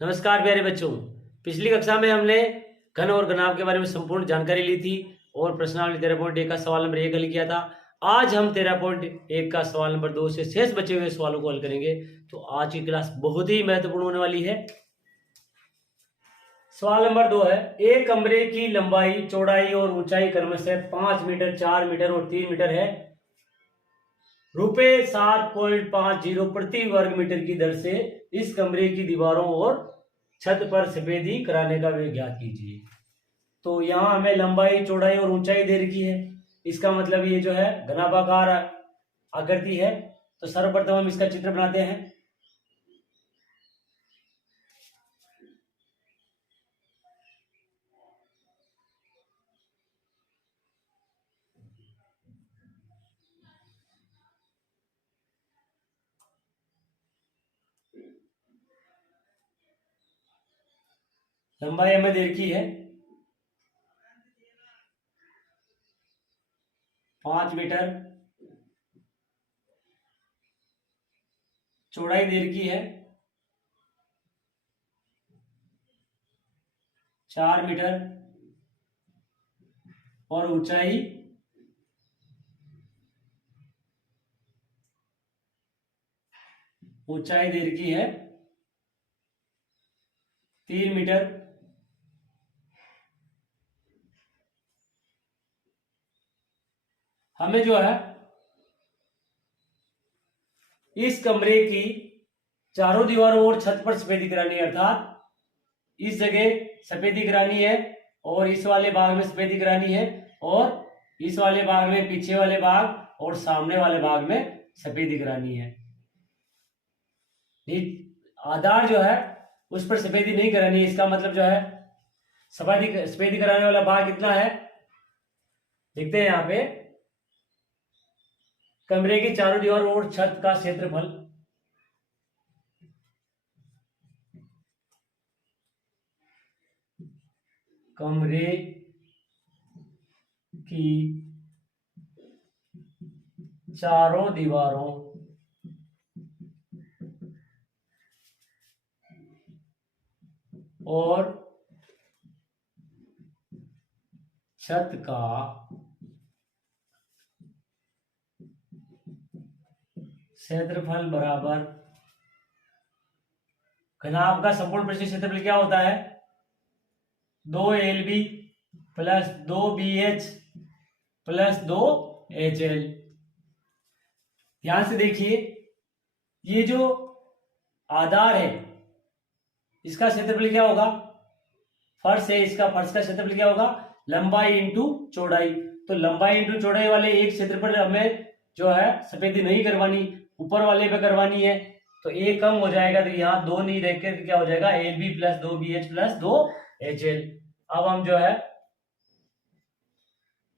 नमस्कार प्यारे बच्चों। पिछली कक्षा में हमने घन और घनाभ के बारे में संपूर्ण जानकारी ली थी और प्रश्नावली 13.1 का सवाल नंबर 1 हल किया था। आज हम 13.1 का सवाल नंबर 2 से शेष बचे हुए सवालों को हल करेंगे। तो आज की क्लास बहुत ही महत्वपूर्ण होने वाली है। सवाल नंबर 2 है, एक कमरे की लंबाई, चौड़ाई और ऊंचाई क्रमशः 5 मीटर, 4 मीटर और 3 मीटर है। रुपए 7.50 प्रति वर्ग मीटर की दर से इस कमरे की दीवारों और छत पर सफेदी कराने का व्यय ज्ञात कीजिए। तो यहाँ हमें लंबाई, चौड़ाई और ऊंचाई दे रखी है। इसका मतलब ये जो है घनाभाकार आकृति है। तो सर्वप्रथम हम इसका चित्र बनाते हैं। लंबाई हमें दे रखी है 5 मीटर, चौड़ाई दे रखी है 4 मीटर और ऊंचाई 3 मीटर। हमें जो है इस कमरे की चारों दीवारों और छत पर सफेदी करानी है, अर्थात इस जगह सफेदी करानी है और इस वाले भाग में सफेदी करानी है और इस वाले भाग में, पीछे वाले भाग और सामने वाले भाग में सफेदी करानी है। आधार जो है उस पर सफेदी नहीं करानी है। इसका मतलब जो है सफेदी कराने वाला भाग कितना है, देखते हैं यहाँ पे। कमरे की चारों दीवारों और छत का क्षेत्रफल कमरे की चारों दीवारों और छत का क्षेत्रफल बराबर घनाभ का संपूर्ण पृष्ठीय क्षेत्रफल क्या होता है, 2LB plus 2BH plus 2HL। ध्यान से देखिए, ये जो आधार है इसका क्षेत्रफल क्या होगा, फर्श है, इसका फर्श का क्षेत्रफल क्या होगा, लंबाई इंटू चौड़ाई। तो लंबाई इंटू चौड़ाई वाले एक क्षेत्रफल हमें जो है सफेदी नहीं करवानी, ऊपर वाले पे करवानी है। तो एक कम हो जाएगा, तो यहाँ 2 नहीं रहकर क्या हो जाएगा, LB plus 2BH plus 2HL। अब हम जो है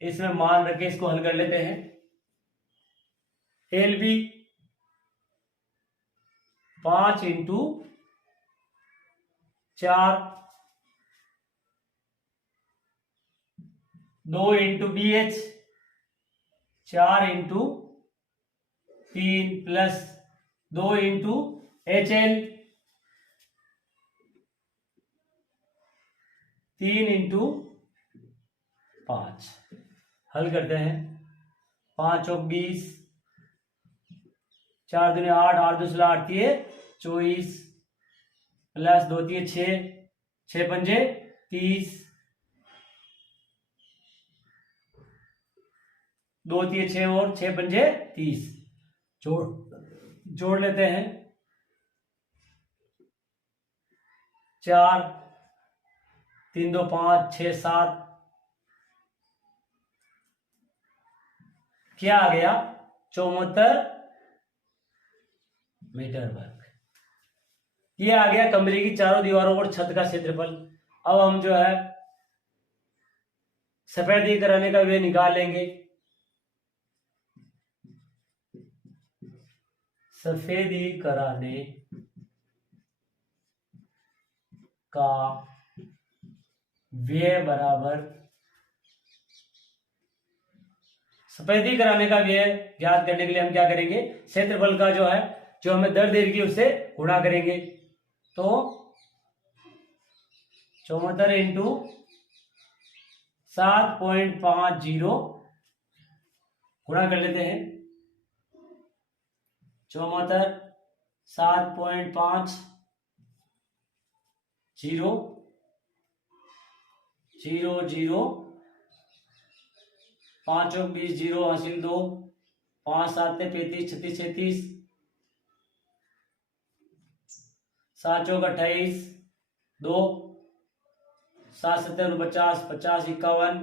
इसमें मान रख के इसको हल कर लेते हैं। LB 5 into 4, 2 into BH 4 into 3 plus 2 into HL 3 into 5। हल करते हैं। 5 और 20, 4 दूनी 8, 8 दूसरा 8 दिए 24 प्लस 2 दिए 6, 6 पंजे 30, 2 दिए 6 और 6 पंजे 30। जोड़ लेते हैं। 4 3 2 5 6 7, क्या आ गया, 74 मीटर वर्ग। ये आ गया कमरे की चारों दीवारों और छत का क्षेत्रफल। अब हम जो है सफेदी कराने का व्यय निकाल लेंगे। सफेदी कराने का व्यय बराबर, सफेदी कराने का व्यय ज्ञात करने के लिए हम क्या करेंगे, क्षेत्रफल का जो है, जो हमें दर दे रखी है उससे गुणा करेंगे। तो 74 इंटू 7.50 गुणा कर लेते हैं। 74 7.50 0 0 5 और 20 0 हासिल 2 5 7 35 36 36 7 चौक 28 2 7 7 50 50 51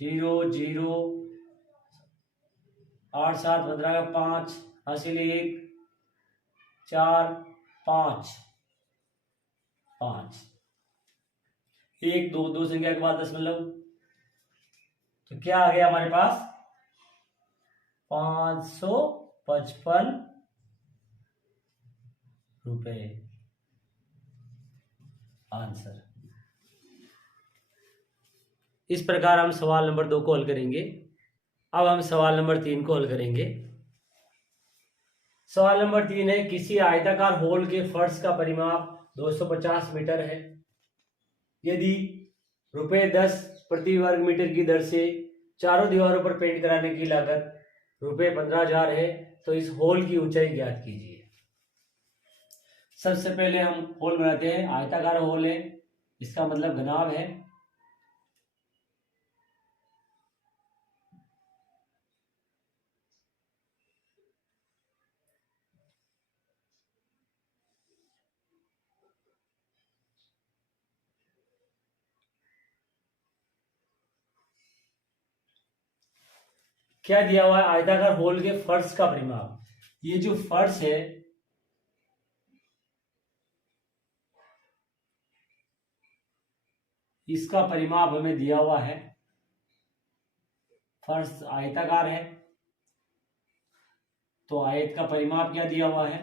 0 0 8 7 15 5 हासिल 1 4 5 5 1 2 2 संख्या के बाद दशमलव, तो क्या आ गया हमारे पास 555 रुपए आंसर। इस प्रकार हम सवाल नंबर 2 को हल करेंगे। अब हम सवाल नंबर 3 को हल करेंगे। सवाल नंबर 3 है, किसी आयताकार होल के फर्श का परिमाप 250 मीटर है। यदि ₹10 प्रति वर्ग मीटर की दर से चारों दीवारों पर पेंट कराने की लागत ₹15,000 है, तो इस होल की ऊंचाई ज्ञात कीजिए। सबसे पहले हम होल बनाते हैं। आयताकार होल है, इसका मतलब घनाभ है। क्या दिया हुआ है? आयताकार होल के फर्श का परिमाप। ये जो फर्श है इसका परिमाप हमें दिया हुआ है। फर्श आयताकार है तो आयत का परिमाप क्या दिया हुआ है?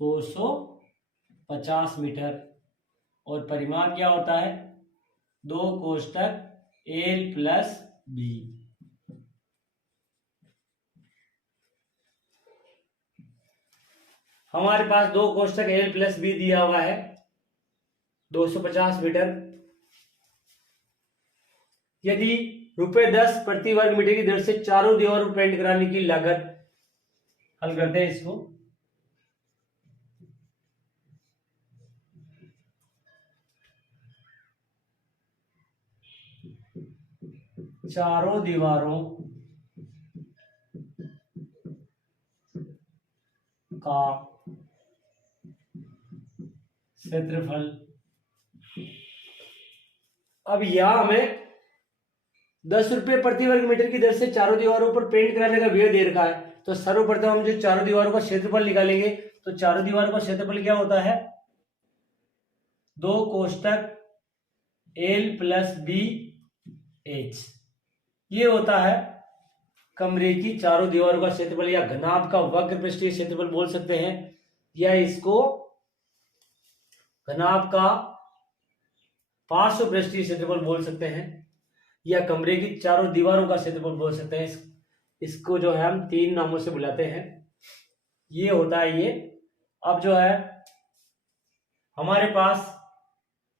250 मीटर। और परिमाप क्या होता है? 2 कोष्टक L प्लस B। हमारे पास 2 कोष्टक L प्लस B दिया हुआ है 250 मीटर। यदि ₹10 प्रति वर्ग मीटर की दर से चारों दीवारों पर पेंट कराने की लागत, हल करते हैं इसको। चारों दीवारों का क्षेत्रफल। अब यहां हमें ₹10 प्रति वर्ग मीटर की दर से चारों दीवारों पर पेंट कराने का व्यय दे रखा है, तो सर्वप्रथम हम जो चारों दीवारों का क्षेत्रफल निकालेंगे। तो चारों दीवारों का क्षेत्रफल क्या होता है? 2 कोष्टक L प्लस B H। ये होता है कमरे की चारों दीवारों का क्षेत्रफल, या घनाभ का वक्र पृष्ठीय क्षेत्रफल बोल सकते हैं, या इसको घनाभ का पार्श्व पृष्ठीय क्षेत्रफल बोल सकते हैं, या कमरे की चारों दीवारों का क्षेत्रफल बोल सकते हैं। इसको जो है हम 3 नामों से बुलाते हैं। ये होता है ये। अब जो है हमारे पास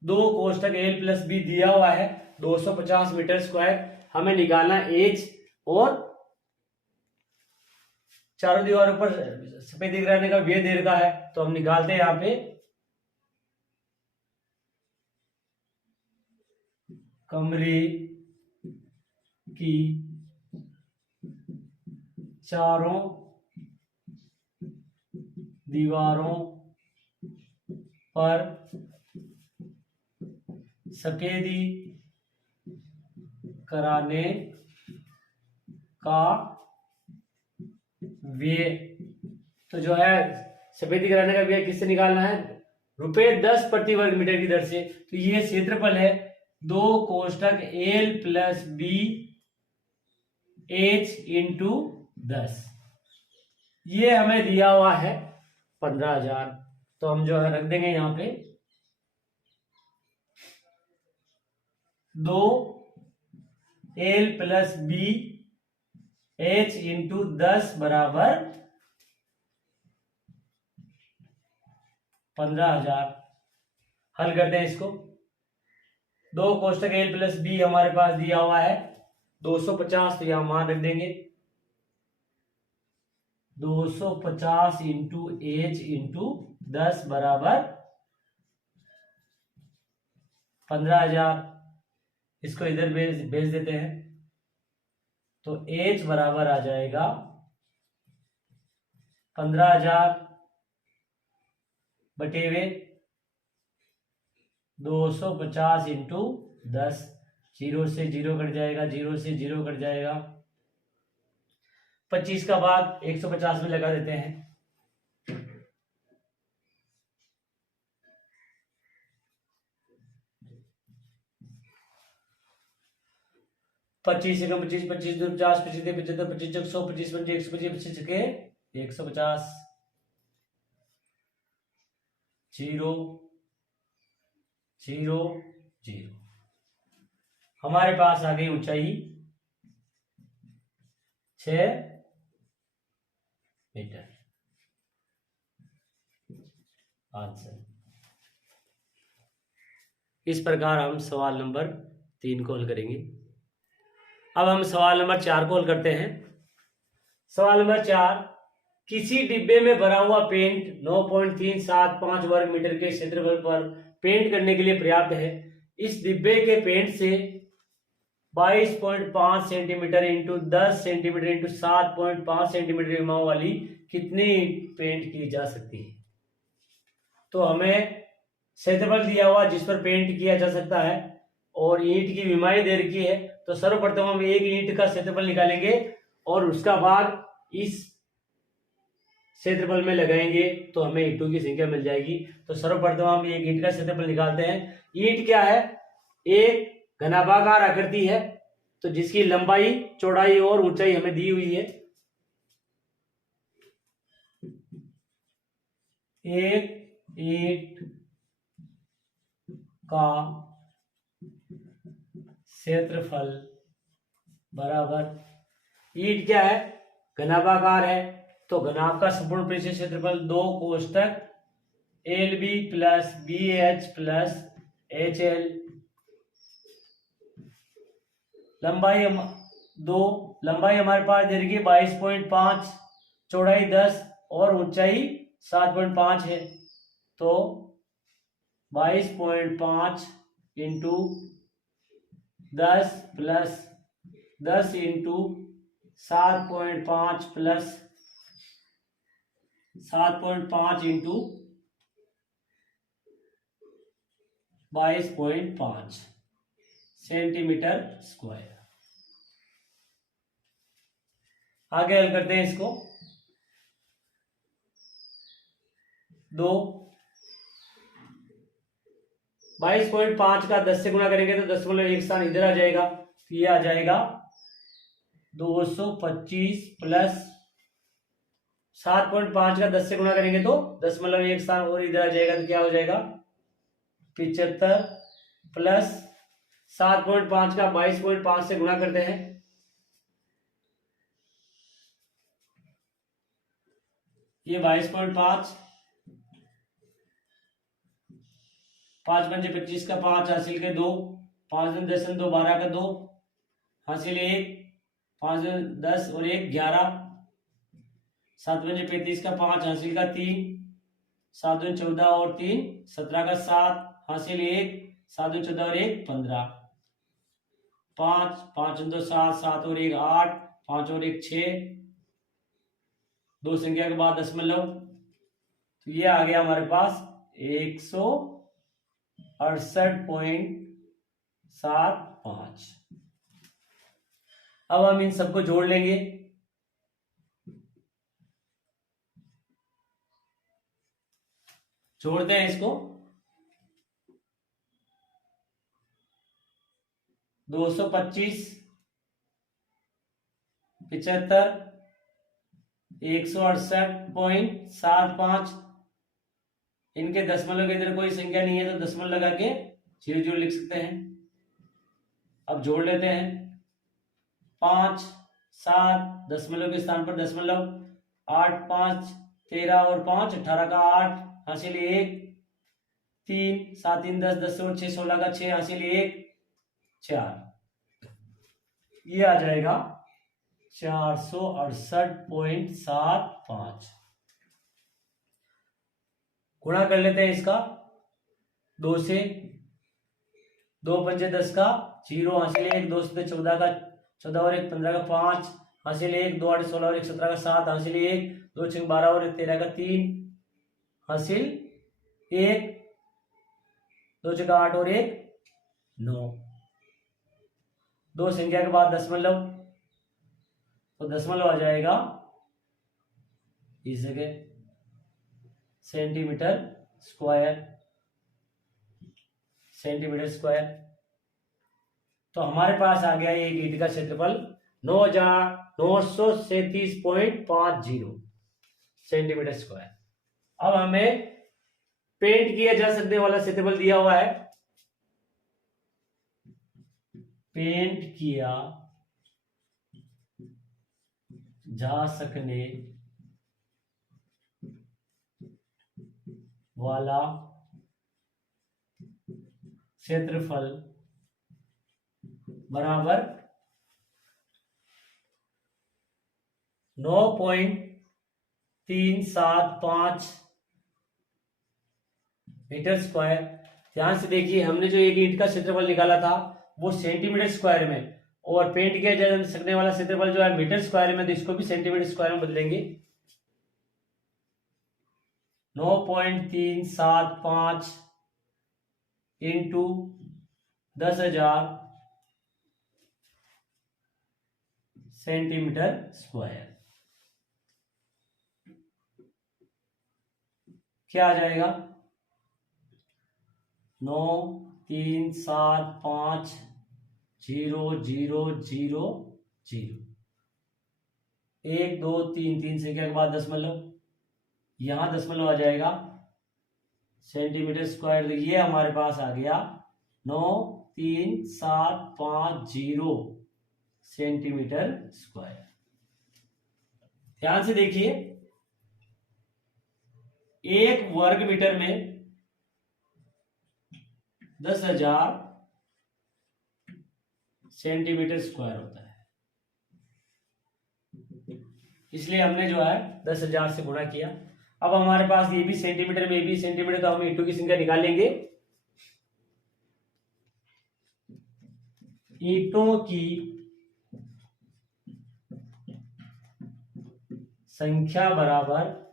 2 कोष्टक L प्लस B दिया हुआ है 250 मीटर स्क्वायर। हमें निकालना H, और चारों दीवारों पर सफेदी कराने का व्यय दे रखा है, तो हम निकालते हैं यहां पे कमरे की चारों दीवारों पर सफेदी कराने का व्यय। तो जो है सफेदी कराने का व्यय किससे निकालना है? ₹10 प्रति वर्ग मीटर की दर से। तो ये क्षेत्रफल है 2 कोष्टक L plus B H into 10। ये हमें दिया हुआ है 15,000। तो हम जो है रख देंगे यहां पे 2 L plus B h into 10 बराबर 15,000। हल करते हैं इसको। दो कोष्टक a प्लस बी हमारे पास दिया हुआ है 250, तो यहां मान रख देंगे 250 इंटू एच इंटू 10 बराबर 15,000। इसको इधर भेज देते हैं, तो एच बराबर आ जाएगा 15,000 बटे हुए 250 इंटू 10। 0 से 0 कट जाएगा, 0 से 0 कट जाएगा। 25 का भाग 150 में लगा देते हैं। 25 से 25, 25 2 50, 25 3 75, 25 100, 25 1 125, 25 के 150, 0 0 0। हमारे पास आ गई ऊंचाई 6 मीटर। आंसर। इस प्रकार हम सवाल नंबर 3 को हल करेंगे। अब हम सवाल नंबर 4 को हल करते हैं। सवाल नंबर 4, किसी डिब्बे में भरा हुआ पेंट 9.375 वर्ग मीटर के क्षेत्रफल पर पेंट करने के लिए पर्याप्त है। इस डिब्बे के पेंट से 22.5 centimetre into 10 centimetre into 7.5 centimetre विमाओं वाली कितनी पेंट की जा सकती है। तो हमें क्षेत्रफल दिया हुआ जिस पर पेंट किया जा सकता है और ईंट की विमाएं दे रखी है, तो सर्वप्रथम हम एक ईंट का क्षेत्रफल निकालेंगे और उसका भाग इस क्षेत्रफल में लगाएंगे तो हमें ईंटों की संख्या मिल जाएगी। तो सर्वप्रथम हम एक ईंट का क्षेत्रफल निकालते हैं। ईंट क्या है, एक घनाभागाकार आकृति है, तो जिसकी लंबाई चौड़ाई और ऊंचाई हमें दी हुई है। एक ईंट का क्षेत्रफल बराबर, ईंट क्या है, घनाभागाकार है, तो घनाभ का संपूर्ण पृष्ठीय क्षेत्रफल 2 कोष्टक L B plus B H plus H L. लंबाई हमारे पास दे रखी 22.5, चौड़ाई 10 और ऊंचाई 7.5 है। तो 22.5 into 10 plus 10 into 7.5 plus 7.5 into 22.5 centimetre square. आगे हल करते हैं इसको। 22.5 का 10 से गुणा करेंगे तो 10.1 स्थान इधर आ जाएगा, तो ये आ जाएगा 225 प्लस 7.5 का 10 से गुणा करेंगे तो 10.1 स्थान और इधर आ जाएगा, तो क्या हो जाएगा 75 प्लस 7.5 का 22.5 से गुणा करते हैं, ये 22.5, 5 पंजे 25 का 5 हासिल के 2, 5 दिन 10 2 12 का 2 हासिल 1, 5 दिन 10 और 1 11, 7 पंजे 35 का 5 हासिल का 3, 7 दिन 14 और 3 17 का 7 हासिल 1, 7 दिन 14 और 1 15, 5 5 2 7 7 और 1 8, 5 और 1 6, 2 संख्या के बाद दशमलव, तो ये आ गया हमारे पास 168.75। अब हम इन सबको जोड़ लेंगे। जोड़ते हैं इसको। 225 75 168.75, इनके दशमलव के इधर कोई संख्या नहीं है तो दशमलव लगा के 0 0 लिख सकते हैं। अब जोड़ लेते हैं। 5 7 दशमलव के स्थान पर दशमलव, 8 5 13 और 5 18 का 8 हासिल 1, 3 7 3 10 10 और 6 16 का 6 हासिल 1 4, ये आ जाएगा 468.75। गुणा कर लेते हैं इसका 2 से, 2 पंजे 10 का 0 हासिल 1, 2 से 14 का 14 और 1 15 का 5 हासिल 1, 2 8 16 और 1 17 का 7 हासिल 1, 2 6 12 और 1 13 का 3 हासिल 1, 2 6 8 और 1 9, 2 संख्या के बाद दशमलव, तो दशमलव आ जाएगा इस जगह सेंटीमीटर स्क्वायर, सेंटीमीटर स्क्वायर। तो हमारे पास आ गया एक ईंट का क्षेत्रफल 9937.50 सेंटीमीटर स्क्वायर। अब हमें पेंट किया जा सकने वाला क्षेत्रफल दिया हुआ है, पेंट किया जा सकने वाला क्षेत्रफल बराबर 9.375 मीटर स्क्वायर। ध्यान से देखिए, हमने जो एक ईंट का क्षेत्रफल निकाला था वो सेंटीमीटर स्क्वायर में, और पेंट किया जा सकने वाला क्षेत्रफल जो है मीटर स्क्वायर में, तो इसको भी सेंटीमीटर स्क्वायर में बदलेंगे। 9.375 इंटू 10,000 सेंटीमीटर स्क्वायर, क्या आ जाएगा 9,375,0,0,0 1 2 3 3 संख्या के बाद दशमलव, यहां दशमलव आ जाएगा सेंटीमीटर स्क्वायर। ये हमारे पास आ गया 9,375,0 सेंटीमीटर स्क्वायर। ध्यान से देखिए, एक वर्ग मीटर में 10,000 सेंटीमीटर स्क्वायर होता है, इसलिए हमने जो है 10,000 से गुणा किया। अब हमारे पास ये भी सेंटीमीटर में, भी सेंटीमीटर, तो हम ईंटों की संख्या निकालेंगे। ईंटों की संख्या बराबर,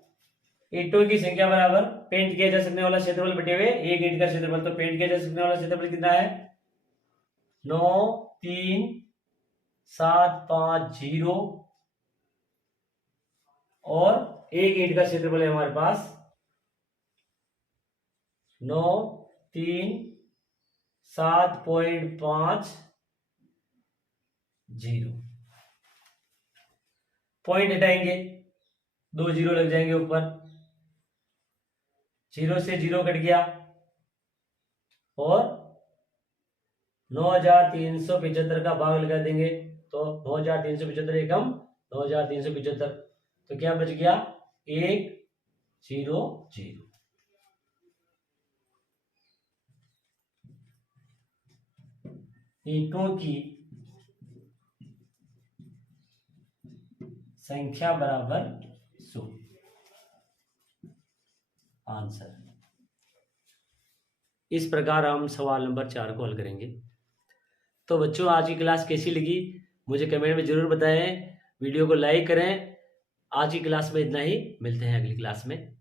ईंटों की संख्या बराबर पेंट किया जा सकने वाला क्षेत्रफल बटे हुए एक ईंट का क्षेत्रफल। तो पेंट किया जा सकने वाला क्षेत्रफल कितना है 9,375,000 और एक ईंट का क्षेत्रफल है हमारे पास 9,375,000। पॉइंट हटाएंगे, 2 जीरो लग जाएंगे ऊपर, 0 से 0 कट गया और 9,375 का भाग लगा देंगे, तो 9,375 एकम 9,375, तो क्या बच गया 100। ईंटों की संख्या बराबर 100 आंसर। इस प्रकार हम सवाल नंबर 4 को हल करेंगे। तो बच्चों, आज की क्लास कैसी लगी मुझे कमेंट में जरूर बताएं, वीडियो को लाइक करें। आज की क्लास में इतना ही, मिलते हैं अगली क्लास में।